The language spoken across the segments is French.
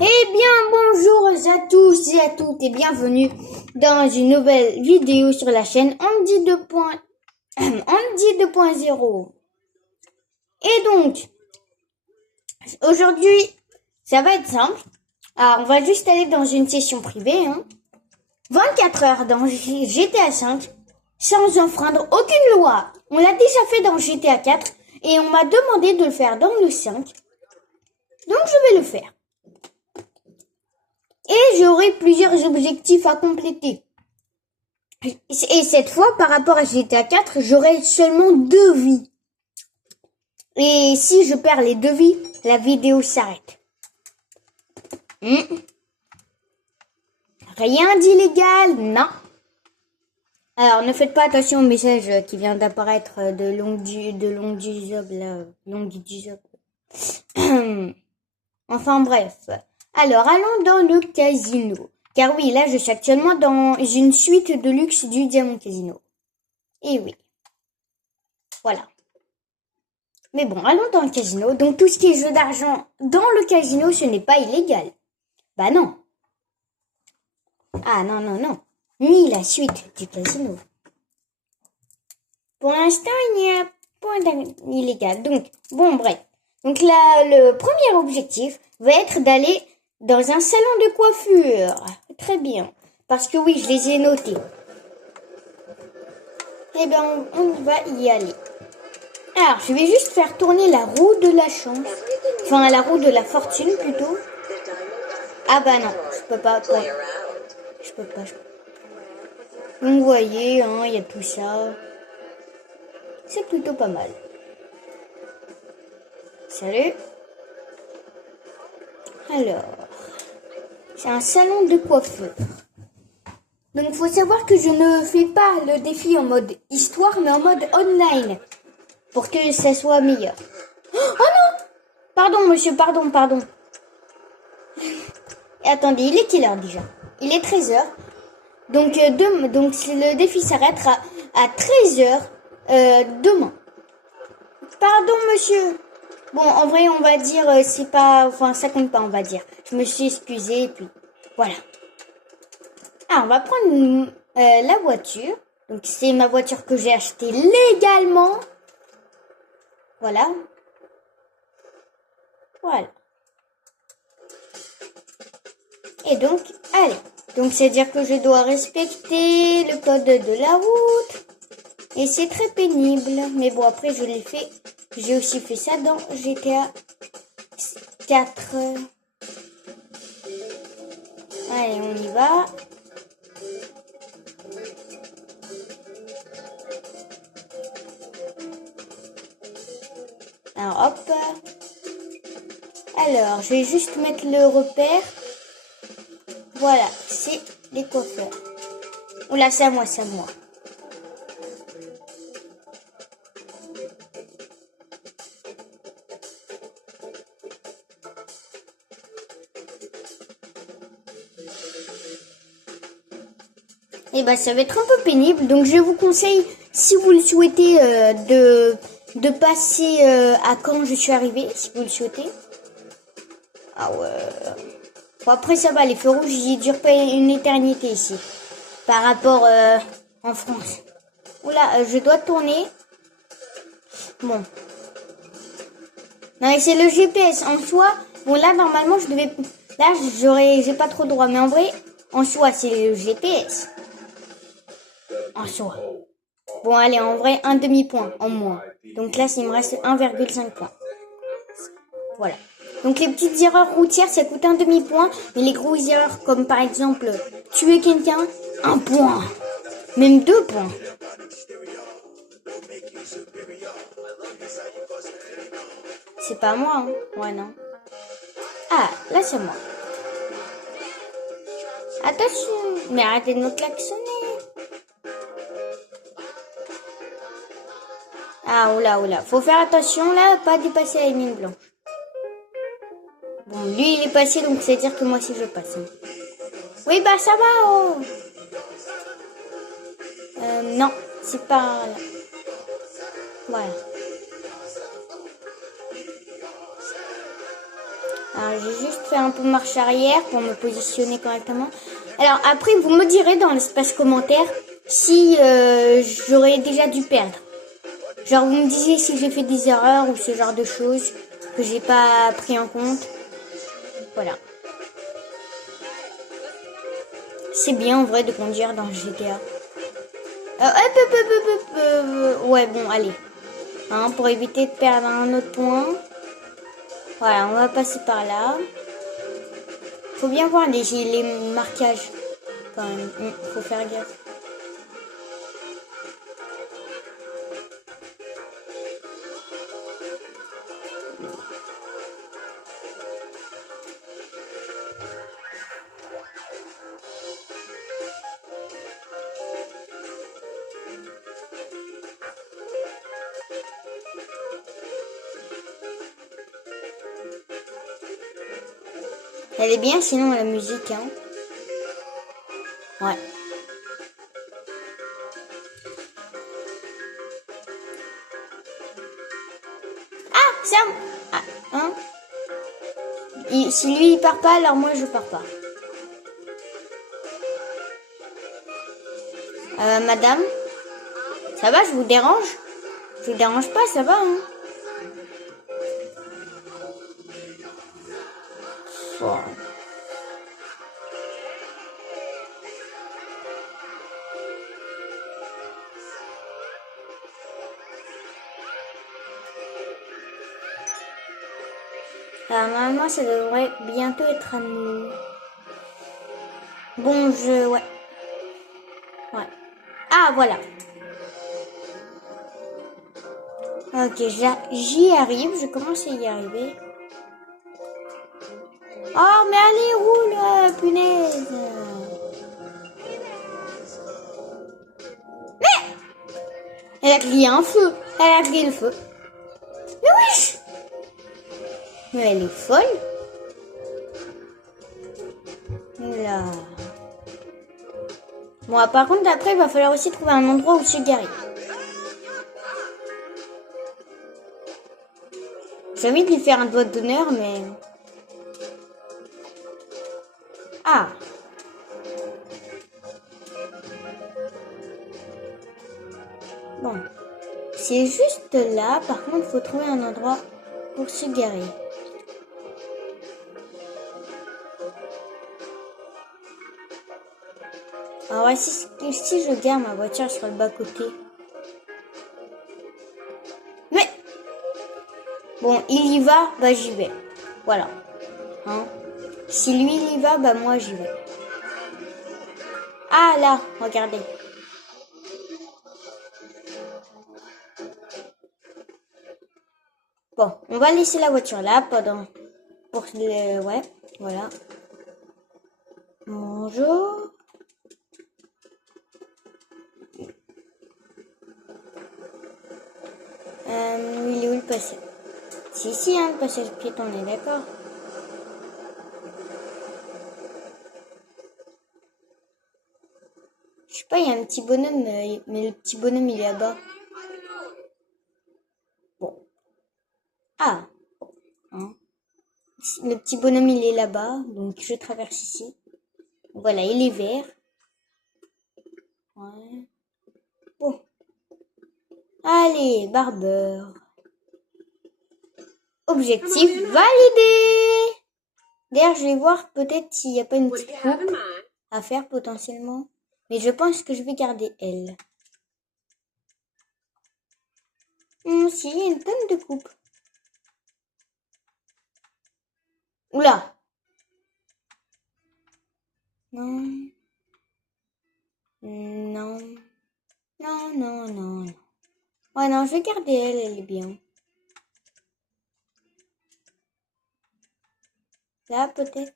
Eh bien, bonjour à tous et à toutes et bienvenue dans une nouvelle vidéo sur la chaîne Andy 2.0. Et donc, aujourd'hui, ça va être simple. Alors, on va juste aller dans une session privée. 24 heures dans GTA 5 sans enfreindre aucune loi. On l'a déjà fait dans GTA 4 et on m'a demandé de le faire dans le 5. Donc, je vais le faire. Et j'aurai plusieurs objectifs à compléter. Et cette fois, par rapport à GTA 4, j'aurai seulement 2 vies. Et si je perds les 2 vies, la vidéo s'arrête. Rien d'illégal, non. Alors, ne faites pas attention au message qui vient d'apparaître de Longidizob. Enfin bref. Alors, allons dans le casino. Car oui, là, je suis actuellement dans une suite de luxe du Diamond Casino. Et oui. Voilà. Mais bon, allons dans le casino. Donc, tout ce qui est jeu d'argent dans le casino, ce n'est pas illégal. Bah non. Ah non, non, non. Ni la suite du casino. Pour l'instant, il n'y a pas d'illégal. Donc, bon, bref. Donc là, le premier objectif va être d'aller dans un salon de coiffure. Très bien. Parce que oui, je les ai notés. Eh bien, on va y aller. Alors, je vais juste faire tourner la roue de la chance. Enfin, la roue de la fortune, plutôt. Ah bah non, je peux pas. Ouais. Je peux pas. Donc, vous voyez, il y a tout ça. C'est plutôt pas mal. Salut. Alors, c'est un salon de coiffure. Donc, il faut savoir que je ne fais pas le défi en mode histoire, mais en mode online. Pour que ça soit meilleur. Oh non! Pardon, monsieur, pardon. Et attendez, il est quelle heure déjà? Il est 13h. Donc, le défi s'arrêtera à 13h demain. Pardon, monsieur. Bon, en vrai, on va dire, c'est pas... Enfin, ça compte pas, on va dire. Je me suis excusée, et puis voilà. Ah, on va prendre la voiture. Donc, c'est ma voiture que j'ai achetée légalement. Voilà. Et donc, allez. Donc, c'est-à-dire que je dois respecter le code de la route. Et c'est très pénible. Mais bon, après, je l'ai fait. J'ai aussi fait ça dans GTA 4. Allez, on y va. Alors, hop. Alors, je vais juste mettre le repère. Voilà, c'est les coiffeurs. Oula, c'est à moi. Et bah, ça va être un peu pénible. Donc, je vous conseille, si vous le souhaitez, de passer à quand je suis arrivée, si vous le souhaitez. Ah ouais. Bon, après, ça va, les feux rouges, ils durent pas une éternité ici. Par rapport en France. Oula, je dois tourner. Bon. Non, mais c'est le GPS. En soi, bon, là, normalement, je devais... Là, j'ai pas trop le droit. Mais en vrai, en soi, c'est le GPS. En soi. Bon, allez, en vrai, un demi-point en moins. Donc là, il me reste 1,5 point. Voilà. Donc les petites erreurs routières, ça coûte un demi-point. Mais les grosses erreurs, comme par exemple, tuer quelqu'un, 1 point. Même 2 points. C'est pas moi, Ouais, non. Ah, là, c'est moi. Attention. Mais arrêtez de me klaxonner. Ah, oula. Faut faire attention, là, pas dépasser la ligne blanche. Bon, lui, il est passé, donc c'est-à-dire que moi aussi, je passe. Oui, bah, ça va, non, c'est pas là. Voilà. Alors, j'ai juste fait un peu marche arrière pour me positionner correctement. Alors, après, vous me direz dans l'espace commentaire si j'aurais déjà dû perdre. Genre, vous me disiez si j'ai fait des erreurs ou ce genre de choses que j'ai pas pris en compte. Voilà. C'est bien en vrai de conduire dans GTA. Ouais, bon, allez. Hein, pour éviter de perdre un autre point. Voilà, on va passer par là. Faut bien voir les marquages. Quand même, faut faire gaffe. Elle est bien sinon la musique, hein. Ouais. Ah, Sam. Ah, hein. Si lui il part pas, alors moi je pars pas. Madame, ça va, je vous dérange? Je vous dérange pas, ça va, hein? Oh. Alors, normalement, ça devrait bientôt être à nous. Bon, ouais. Ouais. Ah, voilà. Ok, j'y arrive. Je commence à y arriver. Oh, mais allez, roule, punaise. Mais elle a crié un feu. Elle a crié le feu. Mais wesh. Mais elle est folle. Là. Bon, par contre, après, il va falloir aussi trouver un endroit où se garer. J'ai envie de lui faire un doigt d'honneur, mais... Ah. Bon. C'est juste là. Par contre, il faut trouver un endroit pour se garer. Alors voici si je gare ma voiture sur le bas-côté. Mais bon, il y va, bah j'y vais. Voilà. Hein? Si lui il y va, bah moi j'y vais. Ah là, regardez. Bon, on va laisser la voiture là pendant... Pour le... Ouais, voilà. Bonjour. Il est où le passage? Si, hein, le passage piéton, on est d'accord. Je sais pas, il y a un petit bonhomme, mais le petit bonhomme, il est là-bas. Bon. Ah. Hein. Le petit bonhomme, il est là-bas, donc je traverse ici. Voilà, il est vert. Ouais. Bon. Allez, barbeur. Objectif validé. D'ailleurs, je vais voir peut-être s'il n'y a pas une petite coupe à faire potentiellement. Mais je pense que je vais garder elle. Si, il y a une tonne de coupes. Oula. Non. Non. Non, non, non. Ouais, non, je vais garder elle, elle est bien. Là, peut-être.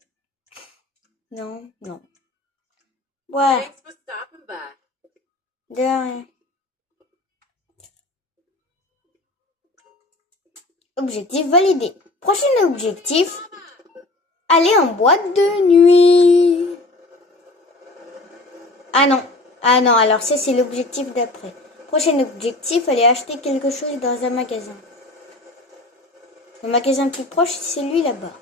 Non, non. Ouais. De rien. Objectif validé. Prochain objectif. Aller en boîte de nuit. Ah non. Ah non, alors ça c'est l'objectif d'après. Prochain objectif, aller acheter quelque chose dans un magasin. Le magasin le plus proche, c'est celui là-bas.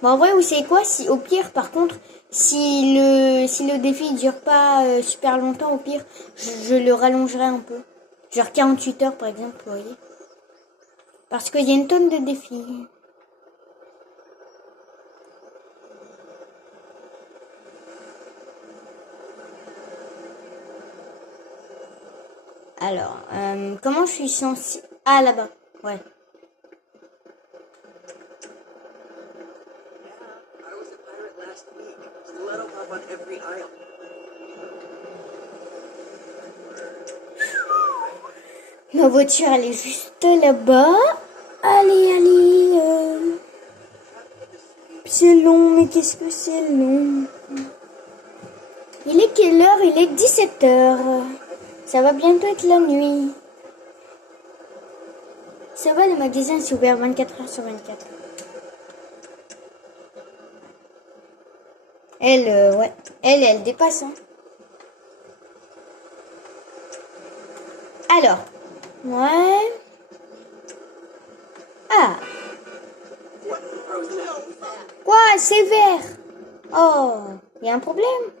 Bon, en vrai, vous savez quoi? Si, au pire, par contre, si le défi dure pas super longtemps, au pire, je le rallongerai un peu. Genre 48 heures, par exemple, vous voyez. Parce qu'il y a une tonne de défis. Alors, comment je suis censée... Ah, là-bas, ouais. Ma voiture, elle est juste là-bas. Allez, allez. C'est long, mais qu'est-ce que c'est long. Il est quelle heure? Il est 17 heures. Ça va bientôt être la nuit. Ça va, le magasin c'est ouvert 24 heures sur 24. Ouais. Elle dépasse, hein. Alors. Ouais. Ah. Quoi? C'est vert. Oh. Il y a un problème.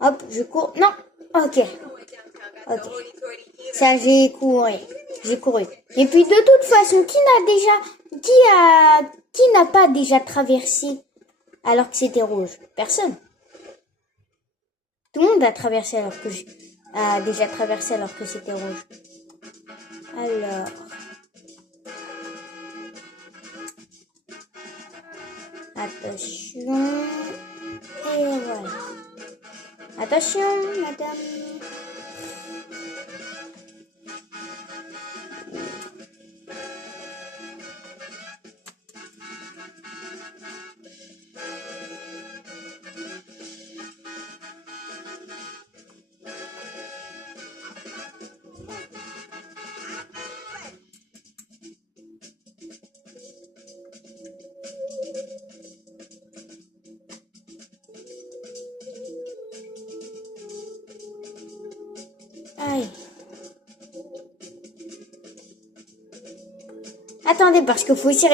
Hop, je cours. Non. Ok. Ok. Ça, j'ai couru. J'ai couru. Et puis, de toute façon, qui n'a pas déjà traversé alors que c'était rouge? Personne. Tout le monde a traversé a déjà traversé alors que c'était rouge. Alors. Attention. Et voilà. Attention, madame. Aïe. Attendez, parce qu'il faut aussi,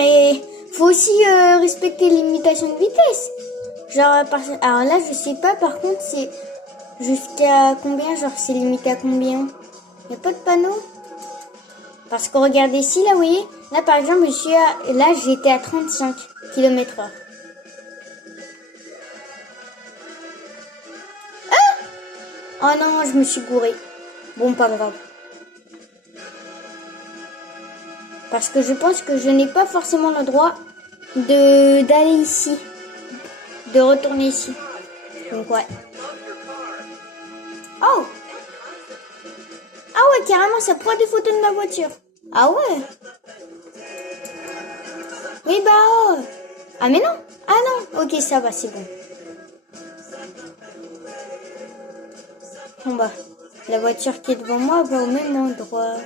respecter les limitations de vitesse. Genre, alors là, je sais pas, par contre, c'est jusqu'à combien? Genre, c'est limité à combien? Il n'y a pas de panneau? Parce que regardez ici, là, vous voyez? Là, par exemple, là, j'étais à 35 km/h. Ah! Oh non, je me suis gourée. Bon, pas grave. Parce que je pense que je n'ai pas forcément le droit d'aller ici. De retourner ici. Donc, ouais. Oh! Ah ouais, carrément, ça prend des photos de ma voiture. Ah ouais? Oui, bah, oh. Ah, mais non. Ah non. Ok, ça va, c'est bon. Bon, bah, la voiture qui est devant moi va au même endroit.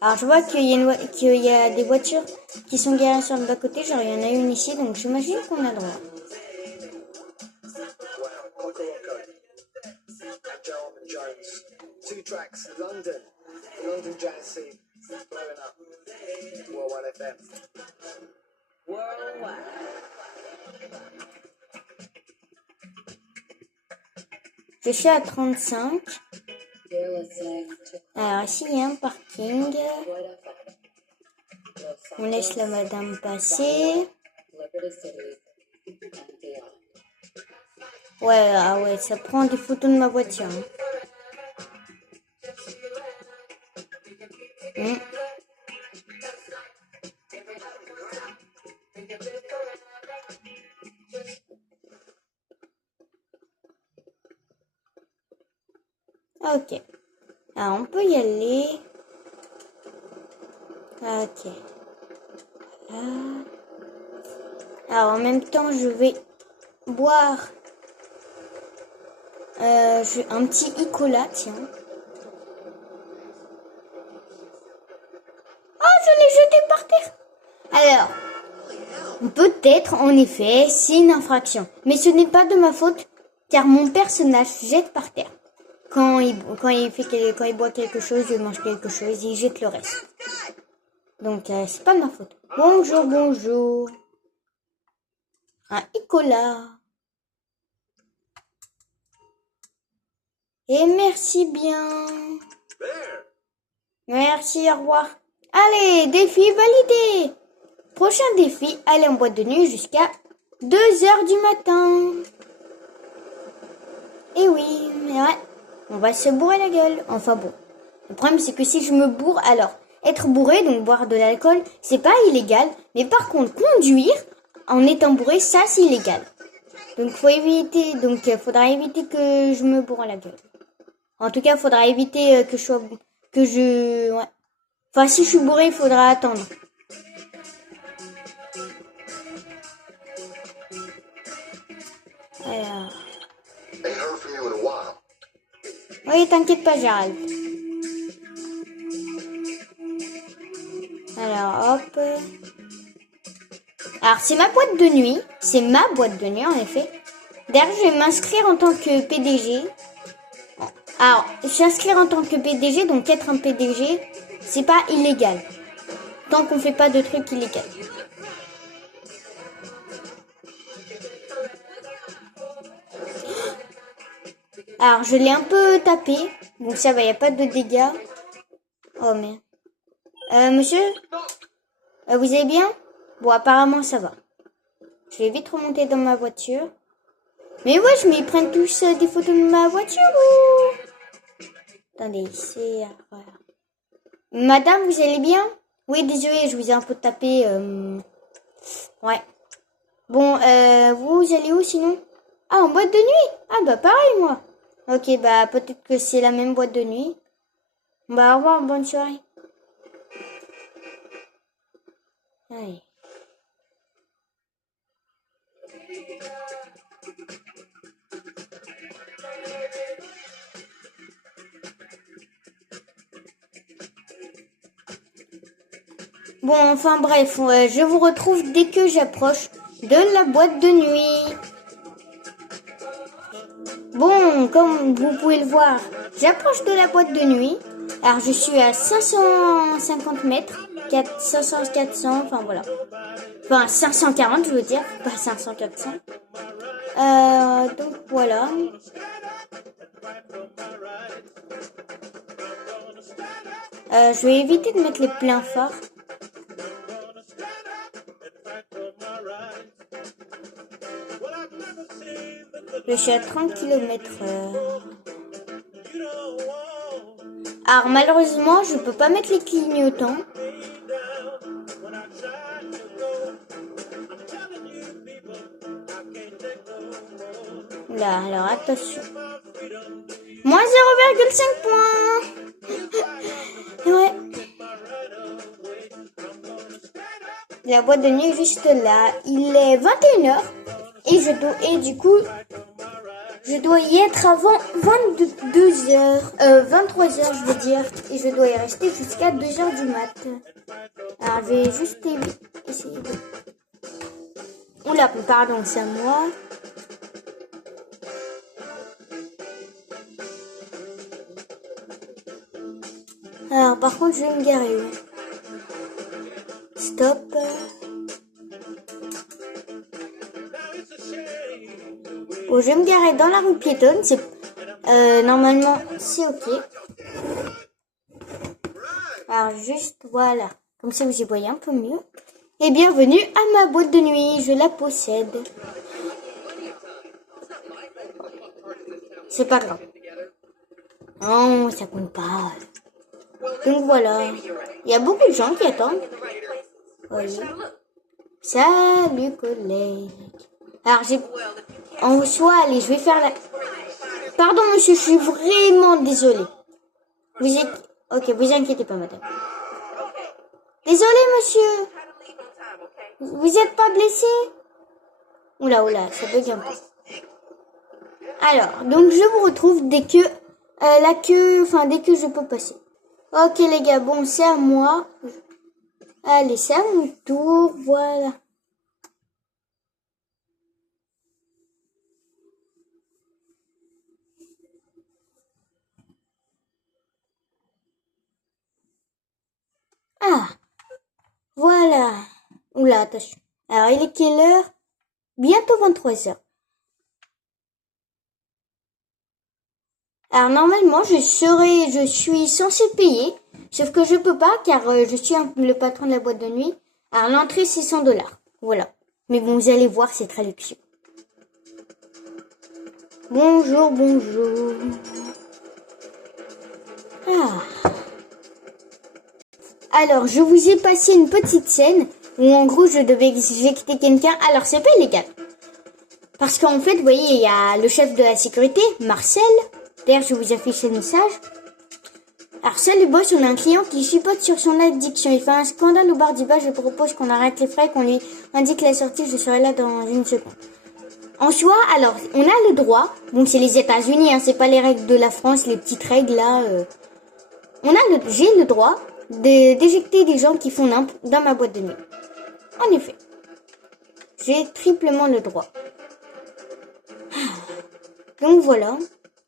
Alors, je vois qu'il y a des voitures qui sont garées sur le bas-côté. Genre, il y en a une ici, donc j'imagine qu'on a le droit. Je suis à 35. Alors ici, il y a un parking. On laisse la madame passer. Ouais, ah ouais, ça prend des photos de ma voiture. Hein. Ok. Alors, on peut y aller. Ok. Voilà. Alors, en même temps, je vais boire un petit Icola, tiens. Oh, je l'ai jeté par terre. Alors, peut-être, en effet, c'est une infraction. Mais ce n'est pas de ma faute, car mon personnage jette par terre. quand il boit quelque chose, il mange quelque chose, il jette le reste. Donc c'est pas de ma faute. Bonjour, bonjour. Un Icola. Et merci bien. Merci, au revoir. Allez, défi validé. Prochain défi, aller en boîte de nuit jusqu'à 2 heures du matin. Et oui, mais ouais, on va se bourrer la gueule. Enfin bon, le problème c'est que si je me bourre, alors, être bourré, donc boire de l'alcool, c'est pas illégal. Mais par contre, conduire en étant bourré, ça c'est illégal. Donc faudra éviter que je me bourre la gueule. En tout cas, faudra éviter ouais. Enfin, si je suis bourré, il faudra attendre. Alors. Oui, t'inquiète pas, Gérald. Alors, hop. Alors, c'est ma boîte de nuit. C'est ma boîte de nuit, en effet. D'ailleurs, je vais m'inscrire en tant que PDG. Alors, je suis inscrire en tant que PDG, donc être un PDG, c'est pas illégal. Tant qu'on fait pas de trucs illégaux. Alors, je l'ai un peu tapé. Donc ça va, il n'y a pas de dégâts. Oh, merde. Monsieur vous allez bien? Bon, apparemment, ça va. Je vais vite remonter dans ma voiture. Mais ouais, mais ils prennent tous des photos de ma voiture ou... Attendez, c'est... Voilà. Madame, vous allez bien? Oui, désolé, je vous ai un peu tapé. Ouais. Bon, vous allez où sinon? Ah, en boîte de nuit? Ah, bah pareil, moi. Ok, bah peut-être que c'est la même boîte de nuit. Bah au revoir, bonne soirée. Allez. Bon, enfin bref, je vous retrouve dès que j'approche de la boîte de nuit. Bon, comme vous pouvez le voir, j'approche de la boîte de nuit. Alors, je suis à 550 mètres, 500, 400, enfin voilà. Enfin, 540, je veux dire, pas 500, 400. Donc voilà. Je vais éviter de mettre les pleins phares. Je suis à 30 km/h. Alors malheureusement, je peux pas mettre les clignotants. Là, alors attention. Moins 0,5 points. Ouais. La boîte de nuit est juste là. Il est 21h. Et du coup, je dois y être avant 22h. 23h, je veux dire. Et je dois y rester jusqu'à 2h du mat. Alors, je vais juste essayer de... Oula, pardon, c'est à moi. Alors, par contre, je vais me garer. Stop. Bon, je vais me garer dans la rue piétonne. C'est normalement, c'est ok. Alors, juste, voilà. Comme ça, vous y voyez un peu mieux. Et bienvenue à ma boîte de nuit. Je la possède. C'est pas grave. Non, ça compte pas. Donc voilà. Il y a beaucoup de gens qui attendent. Oui. Salut, collègue. Alors, en soi, allez, je vais faire la... Pardon, monsieur, je suis vraiment désolé. Ok, vous inquiétez pas, madame. Désolé, monsieur. Vous êtes pas blessé? Oula, ça bug un peu. Alors, donc je vous retrouve dès que dès que je peux passer. Ok les gars, bon, c'est à moi. Allez, c'est à mon tour, voilà. Oula, attention. Alors, il est quelle heure? Bientôt 23 heures. Alors, normalement, je suis censé payer. Sauf que je peux pas, car je suis le patron de la boîte de nuit. Alors, l'entrée, c'est 100 $. Voilà. Mais bon, vous allez voir, c'est très luxueux. Bonjour, bonjour. Ah. Alors, je vous ai passé une petite scène où, en gros, je devais éjecter quelqu'un. Alors, c'est pas illégal. Parce qu'en fait, vous voyez, il y a le chef de la sécurité, Marcel. D'ailleurs, je vous affiche le message. Alors, salut boss, on a un client qui chipote sur son addiction. Il fait un scandale au bar du bas. Je propose qu'on arrête les frais, qu'on lui indique la sortie. Je serai là dans une seconde. En soi, alors, on a le droit. Bon, c'est les États-Unis, hein, c'est pas les règles de la France, les petites règles là. J'ai le droit d'éjecter des gens qui font nimp dans ma boîte de nuit. En effet, j'ai triplement le droit. Donc voilà.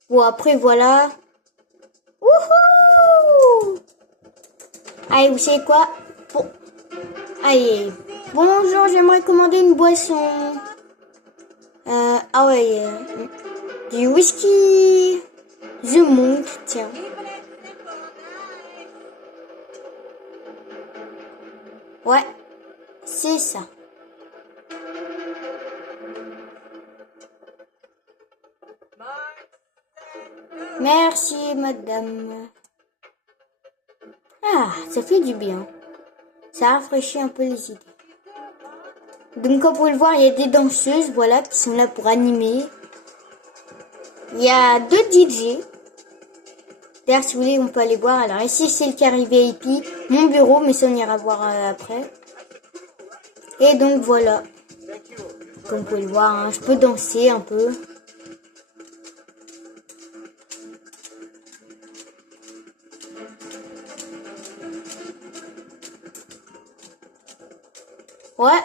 Bon, après voilà. Wouhou! Allez, vous savez quoi? Bon. Allez. Bonjour, j'aimerais commander une boisson. Ah ouais. Du whisky. The Monk, tiens. Ouais. C'est ça. Merci, madame. Ah, ça fait du bien. Ça rafraîchit un peu les idées. Donc, comme vous pouvez le voir, il y a des danseuses, voilà, qui sont là pour animer. Il y a 2 DJ. D'ailleurs, si vous voulez, on peut aller voir. Alors, ici, c'est le carré VIP. Mon bureau, mais ça, on ira voir après. Et donc, voilà. Comme vous pouvez le voir, hein, je peux danser un peu. Ouais.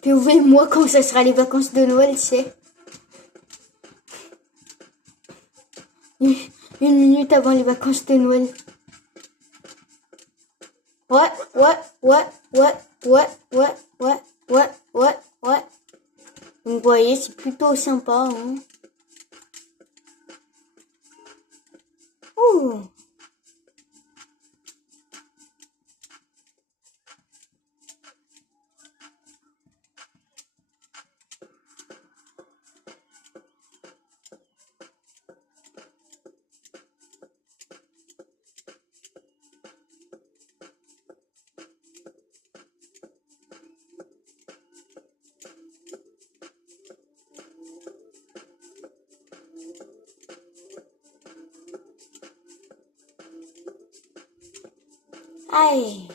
Puis vous voyez, moi, quand ça sera les vacances de Noël, c'est... Une minute avant les vacances de Noël. Ouais. Donc, vous voyez, c'est plutôt sympa, hein. Ouh. Allez.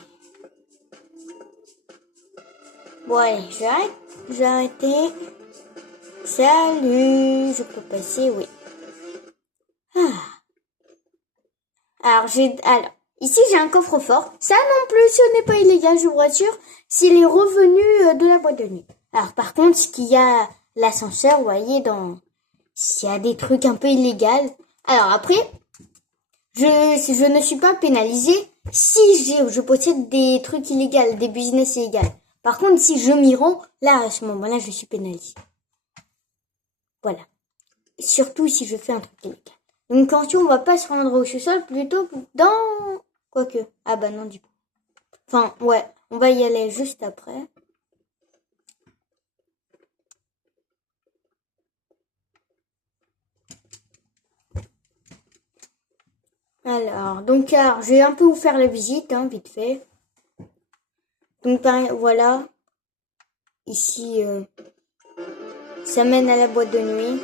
Bon, allez, j'arrête. J'ai arrêté. Salut. Je peux passer, oui. Alors, ici, j'ai un coffre-fort. Ça non plus, ce n'est pas illégal, je vous rassure. C'est les revenus de la boîte de nuit. Alors, par contre, ce qu'il y a l'ascenseur, vous voyez, s'il y a des trucs un peu illégaux. Alors, après, je ne suis pas pénalisée si je possède des trucs illégaux, des business illégaux. Par contre, si je m'y rends, là, à ce moment-là, je suis pénalisée. Voilà. Surtout si je fais un truc illégal. Donc, attention, on va pas se rendre au sous-sol, plutôt dans... Quoique. Ah bah non, du coup. Enfin, ouais, on va y aller juste après. Alors, je vais un peu vous faire la visite, hein, vite fait. Donc, voilà. Ici, ça mène à la boîte de nuit.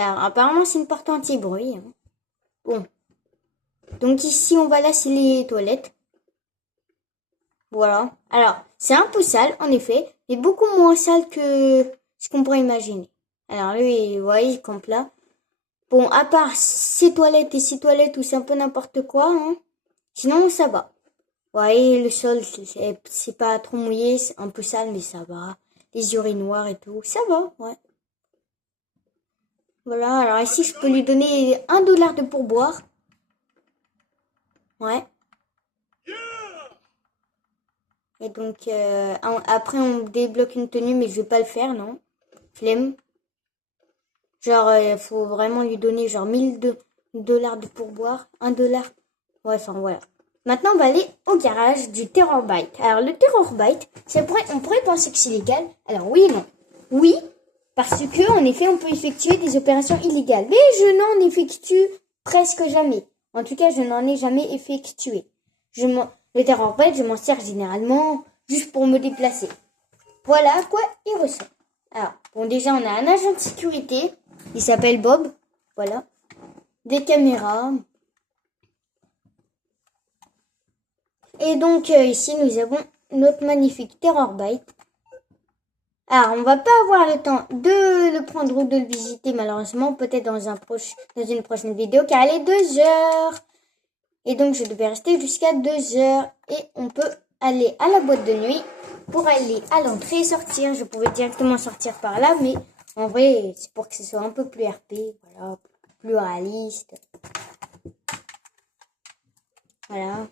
Alors, apparemment, c'est une porte anti-bruit. Hein. Bon. Donc, ici, on va là, c'est les toilettes. Voilà. Alors, c'est un peu sale, en effet, mais beaucoup moins sale que ce qu'on pourrait imaginer. Alors lui, vous voyez, il campe là. Bon, à part ces toilettes et ces toilettes où c'est un peu n'importe quoi, hein. Sinon, ça va. Vous voyez, le sol, c'est pas trop mouillé, c'est un peu sale, mais ça va. Les urinoirs et tout, ça va, ouais. Voilà, alors ici, je peux lui donner 1 $ de pourboire. Ouais. Et donc, après, on débloque une tenue, mais je vais pas le faire, non. Flemme. Genre, faut vraiment lui donner genre 1000 $ de pourboire. 1 $. Ouais, enfin, voilà. Maintenant, on va aller au garage du Terror Bike. Alors, le Terror Bike, on pourrait penser que c'est légal. Alors, oui et non. Oui, parce que, en effet, on peut effectuer des opérations illégales. Mais je n'en effectue presque jamais. En tout cas, je n'en ai jamais effectué. Le Terror Bike, je m'en sers généralement juste pour me déplacer. Voilà à quoi il ressemble. Alors, bon, déjà, on a un agent de sécurité. Il s'appelle Bob. Voilà. Des caméras. Et donc, ici, nous avons notre magnifique Terror Bike. Alors, on va pas avoir le temps de le prendre ou de le visiter, malheureusement. Peut-être dans une prochaine vidéo, car elle est 2 heures. Et donc, je devais rester jusqu'à 2 heures. Et on peut aller à la boîte de nuit pour aller à l'entrée et sortir. Je pouvais directement sortir par là, mais en vrai, c'est pour que ce soit un peu plus RP, voilà, plus réaliste. Voilà.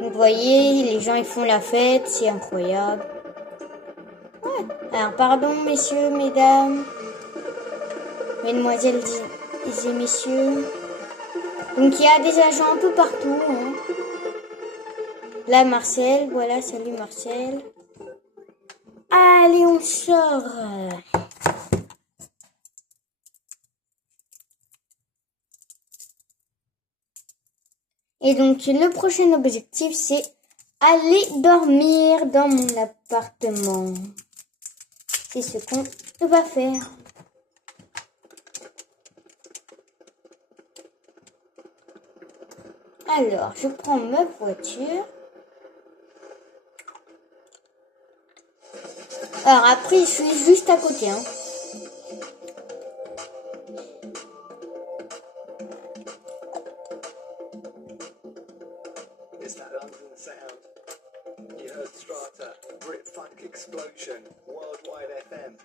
Donc, vous voyez, les gens, ils font la fête, c'est incroyable. Ouais. Alors, pardon, messieurs, mesdames, mesdemoiselles et messieurs. Donc, il y a des agents un peu partout, hein. Là, Marcel, voilà, salut Marcel. Allez, on sort. Et donc, le prochain objectif, c'est aller dormir dans mon appartement. C'est ce qu'on va faire. Alors, je prends ma voiture. Alors, après, je suis juste à côté, hein. Is that London sound? You heard Strata, Brit Funk Explosion, Worldwide FM.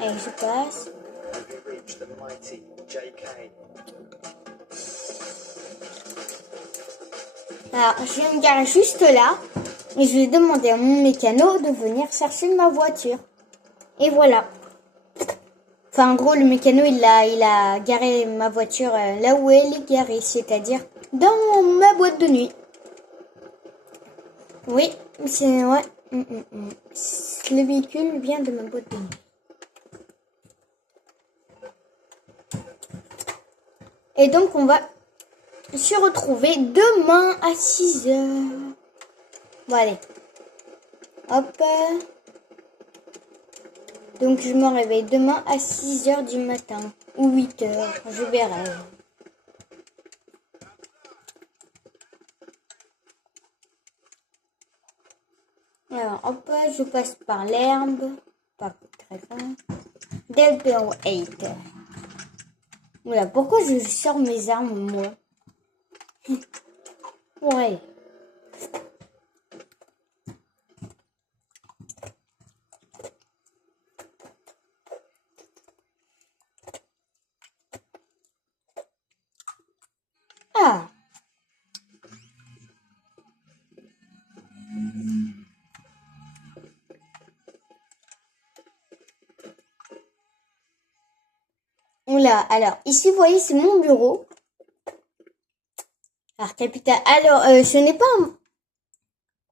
Allez, je passe. Have you reached the mighty JK? Alors, je vais me garer juste là. Et je vais demander à mon mécano de venir chercher ma voiture. Et voilà. Enfin, en gros, le mécano, il a garé ma voiture là où elle est garée, c'est-à-dire dans ma boîte de nuit. Oui, c'est... Ouais. Le véhicule vient de ma boîte de nuit. Et donc, on va se retrouver demain à 6 heures. Bon, allez. Hop. Donc, je me réveille demain à 6 heures du matin. Ou 8 heures. Je verrai. Alors, hop, je passe par l'herbe. Pas très loin. Delta 8. Voilà, pourquoi je sors mes armes, moi? Ouais. Ah. Oula, alors, ici, vous voyez, c'est mon bureau. Alors, capitaine, alors, ce n'est pas un...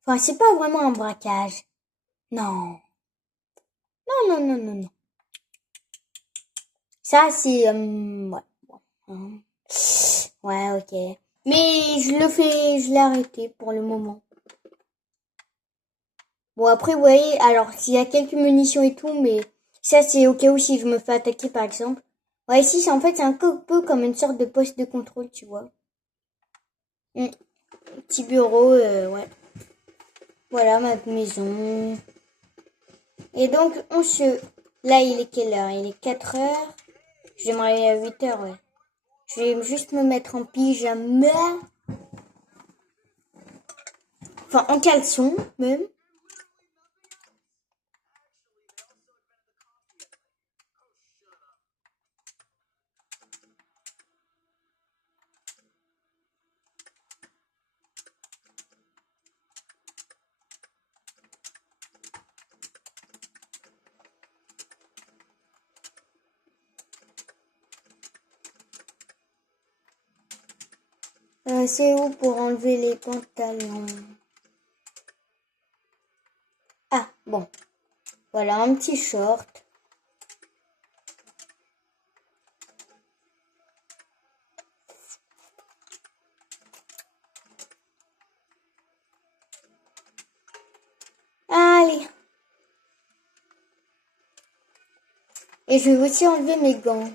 Enfin, c'est pas vraiment un braquage. Non. Non, non, non, non, non. Ça, c'est... ouais. Ouais, ok. Mais je l'ai arrêté pour le moment. Bon, après, vous voyez, alors, s'il y a quelques munitions et tout, mais ça, c'est au cas où si je me fais attaquer, par exemple. Ouais, ici, c'est en fait, c'est un peu comme une sorte de poste de contrôle, tu vois. Petit bureau, ouais. Voilà, ma maison. Et donc, Là, il est quelle heure? Il est 4 heures. J'aimerais aller à 8 heures, ouais. Je vais juste me mettre en pyjama. Enfin, en caleçon, même. C'est où pour enlever les pantalons? Ah, bon. Voilà, un petit short. Allez. Et je vais aussi enlever mes gants.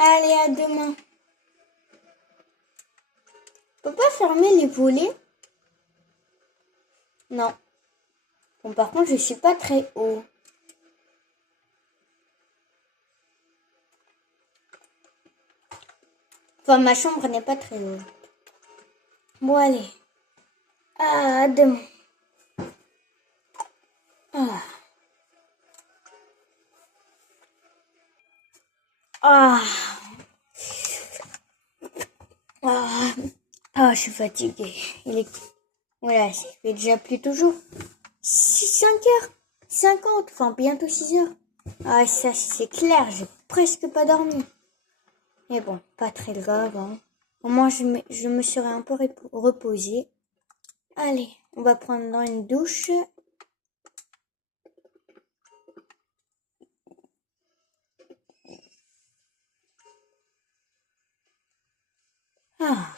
Allez, à demain. On peut pas fermer les volets? Non. Bon, par contre, je suis pas très haut. Enfin, ma chambre n'est pas très haute. Bon, allez. À demain. Ah. Ah. Ah. Ah, je suis fatiguée. Voilà, il fait déjà plus toujours 5h50, enfin bientôt 6 heures. Ah, ça c'est clair, j'ai presque pas dormi. Mais bon, pas très grave, hein. Au moins je me serai un peu reposée. Allez, on va prendre une douche. Ah.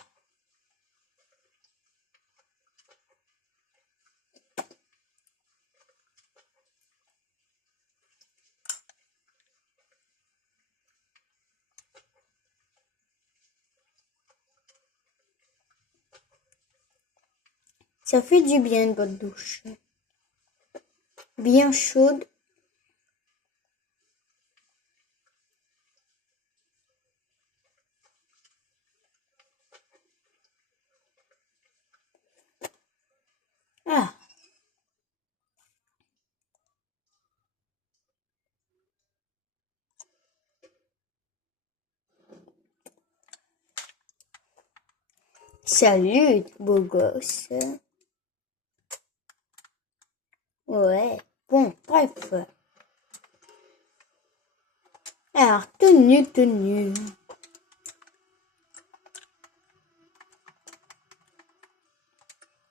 Ça fait du bien votre douche. Bien chaude. Ah. Salut, beau gosse. Ouais, bon, bref. Alors, tenue.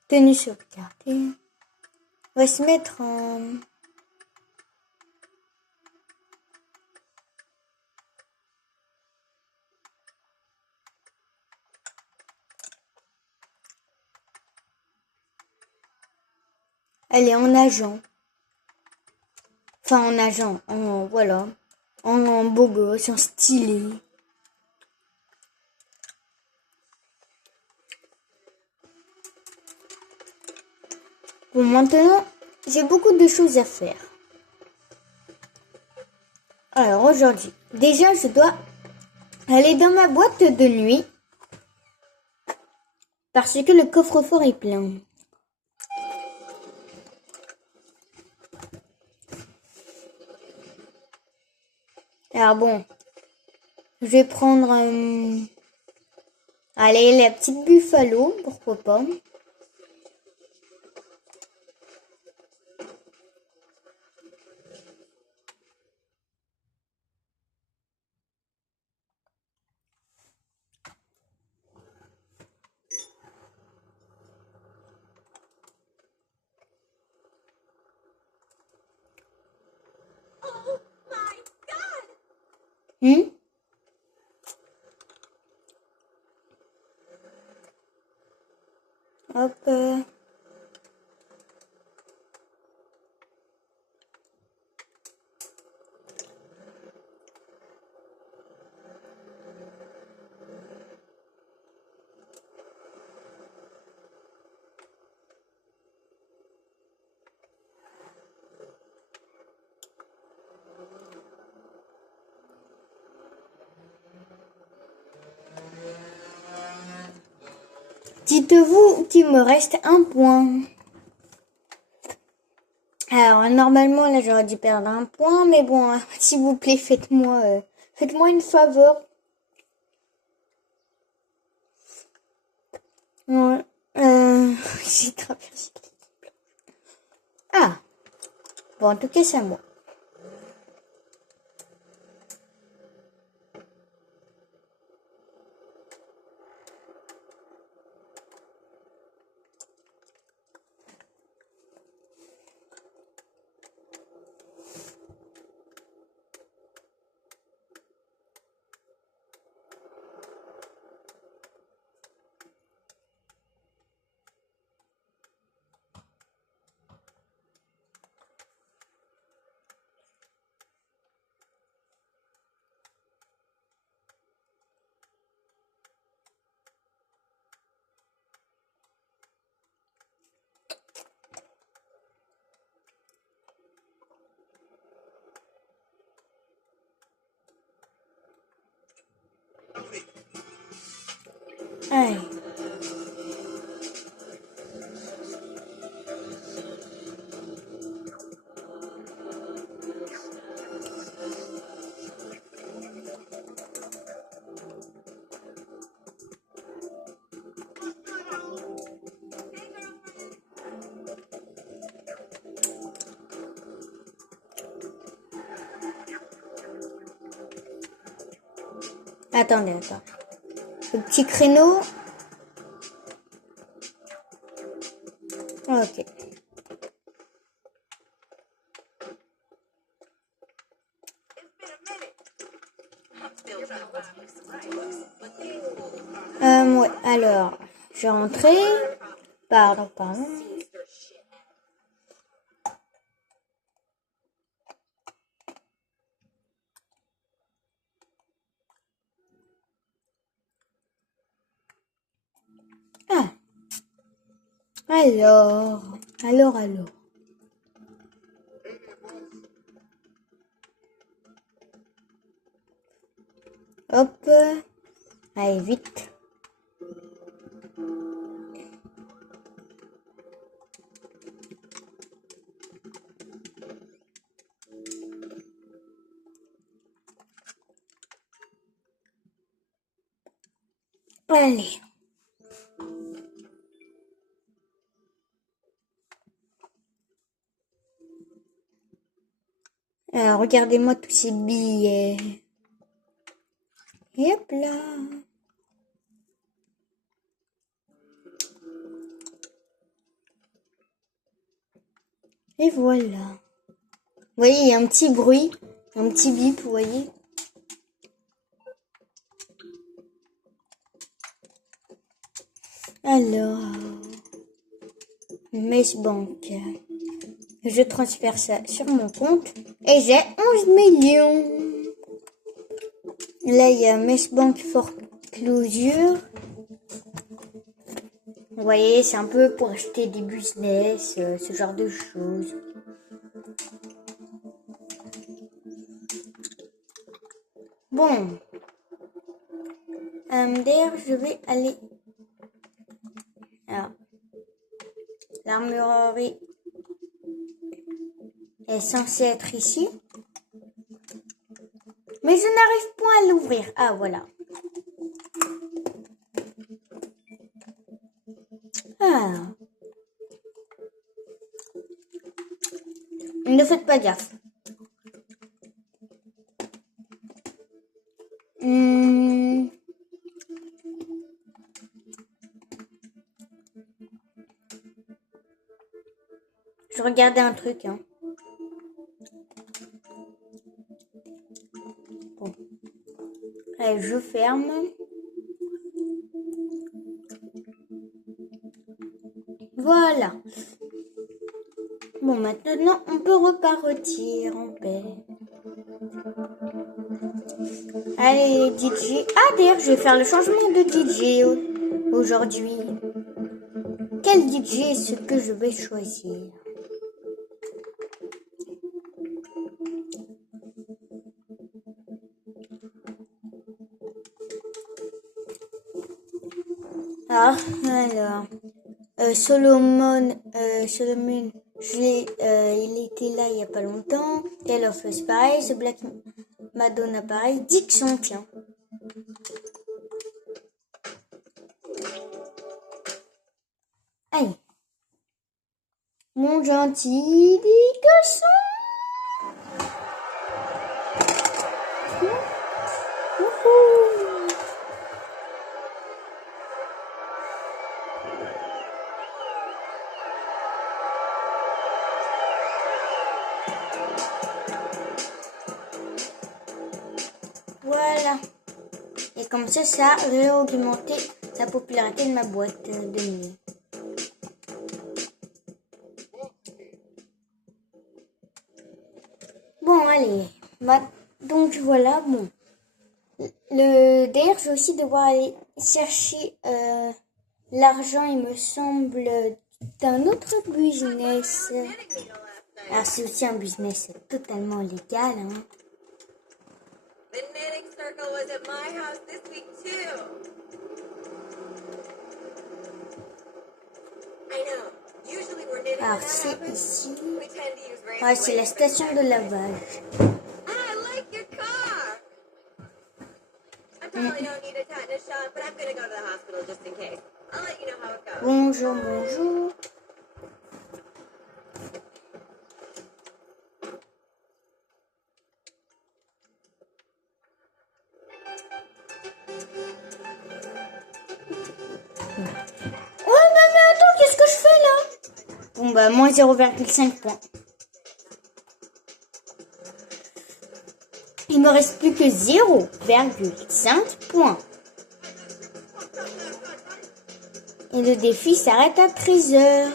Tenue sauvegardée. On va se mettre en... Elle est en agent. Enfin, en agent. Voilà. En beau gosse, en stylé. Bon, maintenant, j'ai beaucoup de choses à faire. Alors, aujourd'hui, déjà, je dois aller dans ma boîte de nuit. Parce que le coffre-fort est plein. Alors bon, je vais prendre... allez, la petite Buffalo, pourquoi pas. Hop. Dites-vous qu'il me reste un point. Alors, normalement, là, j'aurais dû perdre un point, mais bon, s'il vous plaît, faites-moi une faveur. Ouais, j'ai traversé. Ah, bon, en tout cas, c'est à moi. Allez. Attendez. Le petit créneau. Ok. Ouais, alors, je vais rentrer. Pardon. Ah. Alors. Hop. Allez, vite. Allez. Alors, regardez-moi tous ces billets. Et hop là. Et voilà. Vous voyez, il y a un petit bruit, un petit bip, vous voyez. Alors, Mesh Bank. Je transfère ça sur mon compte et j'ai 11 millions. Là, il y a Mesh Bank Foreclosure. Vous voyez, c'est un peu pour acheter des business, ce genre de choses. Bon. D'ailleurs, je vais aller... Alors, l'armurerie est censée être ici. Mais je n'arrive pas à l'ouvrir. Ah, voilà. Ah. Ne faites pas gaffe. Je regardais un truc. Hein. Bon. Allez, je ferme. Voilà. Bon, maintenant, on peut repartir en paix. Allez, DJ. Ah, d'ailleurs, je vais faire le changement de DJ aujourd'hui. Quel DJ est-ce que je vais choisir? Alors, Solomon, il était là il y a pas longtemps. Taylor Swift pareil, The Black Madonna pareil, Dixon tiens. Allez, mon gentil Dixon. Voilà. Et comme ça a réaugmenté la popularité de ma boîte de nuit. Bon, allez. Donc voilà, bon. D'ailleurs, je vais aussi devoir aller chercher l'argent, il me semble, d'un autre business. Alors, c'est aussi un business totalement légal, hein. The knitting circle was at my house this week too. I know. Usually we're knitting Alors, when that c'est happens. ici. We tend to use razor Ouais, c'est la blades. station de lavage. I like your car. I probably don't need a tetanus shot, but I'm gonna go to the hospital just in case. I'll let you know how it goes. Bonjour, bonjour. Oh, mais attends, qu'est-ce que je fais là? Bon, bah, moins 0,5 points. Il me reste plus que 0,5 points. Et le défi s'arrête à 13 heures.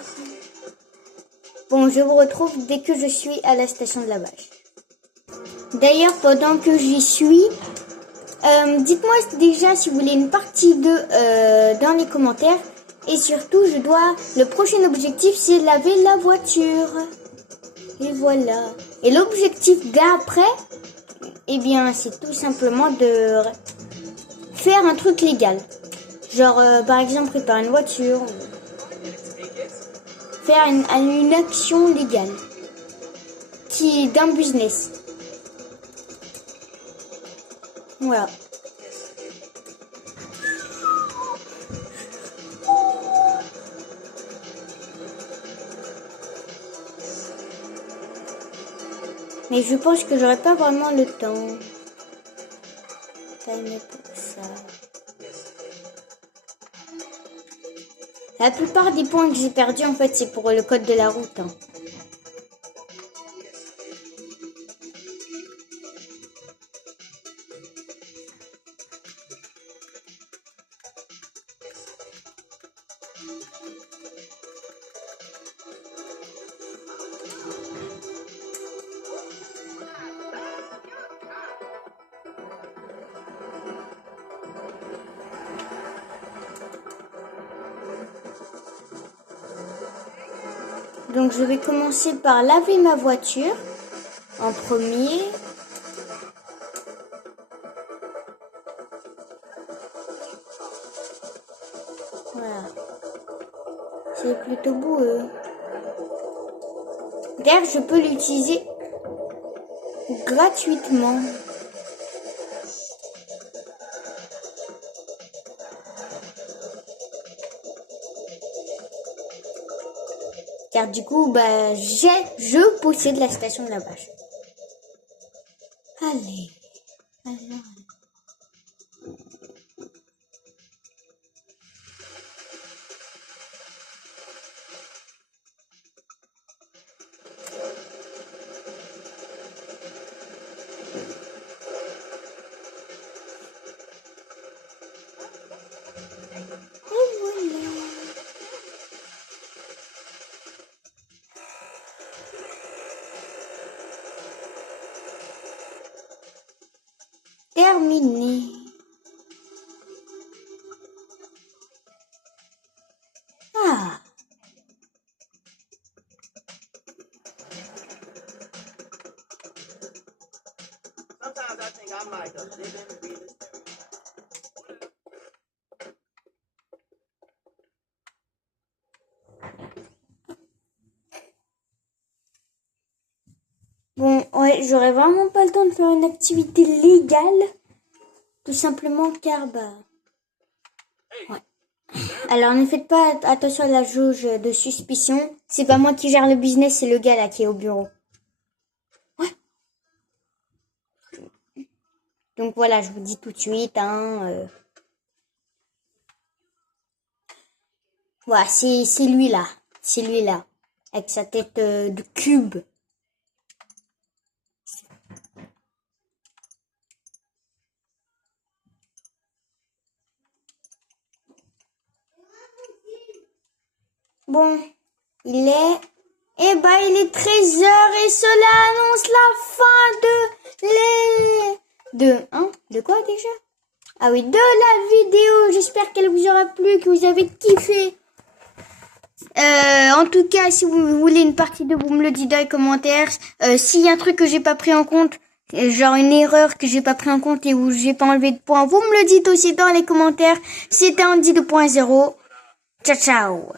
Bon, je vous retrouve dès que je suis à la station de lavage. D'ailleurs, pendant que j'y suis, dites-moi déjà si vous voulez une partie 2 dans les commentaires. Et surtout, le prochain objectif, c'est laver la voiture. Et voilà. Et l'objectif d'après, eh bien, c'est tout simplement de faire un truc légal. Genre, par exemple, réparer une voiture. Faire une action légale. Qui est d'un business. Voilà. Mais je pense que j'aurai pas vraiment le temps. Timer pour ça. La plupart des points que j'ai perdus, en fait, c'est pour le code de la route. Hein. Donc je vais commencer par laver ma voiture en premier. Voilà. C'est plutôt boueux. D'ailleurs, je peux l'utiliser gratuitement. Car du coup, bah, je possède la station de lavage. Allez. Alors. Et voilà. terminé. Ah. Sometimes I think I'm like a living, breathing Bon, ouais, j'aurais vraiment pas le temps de faire une activité légale. Tout simplement car, bah... Ouais. Alors, ne faites pas attention à la jauge de suspicion. C'est pas moi qui gère le business, c'est le gars là qui est au bureau. Ouais. Donc voilà, je vous dis tout de suite, hein... Voilà, c'est lui là. C'est lui là. Avec sa tête de cube. Bon, il est... Eh ben, il est 13h et cela annonce la fin de quoi déjà? Ah oui, de la vidéo. J'espère qu'elle vous aura plu, que vous avez kiffé. En tout cas, si vous voulez une partie 2, vous me le dites dans les commentaires. S'il y a un truc que j'ai pas pris en compte, genre une erreur que j'ai pas pris en compte et où j'ai pas enlevé de points, vous me le dites aussi dans les commentaires. C'était Andy 2.0. Ciao, ciao.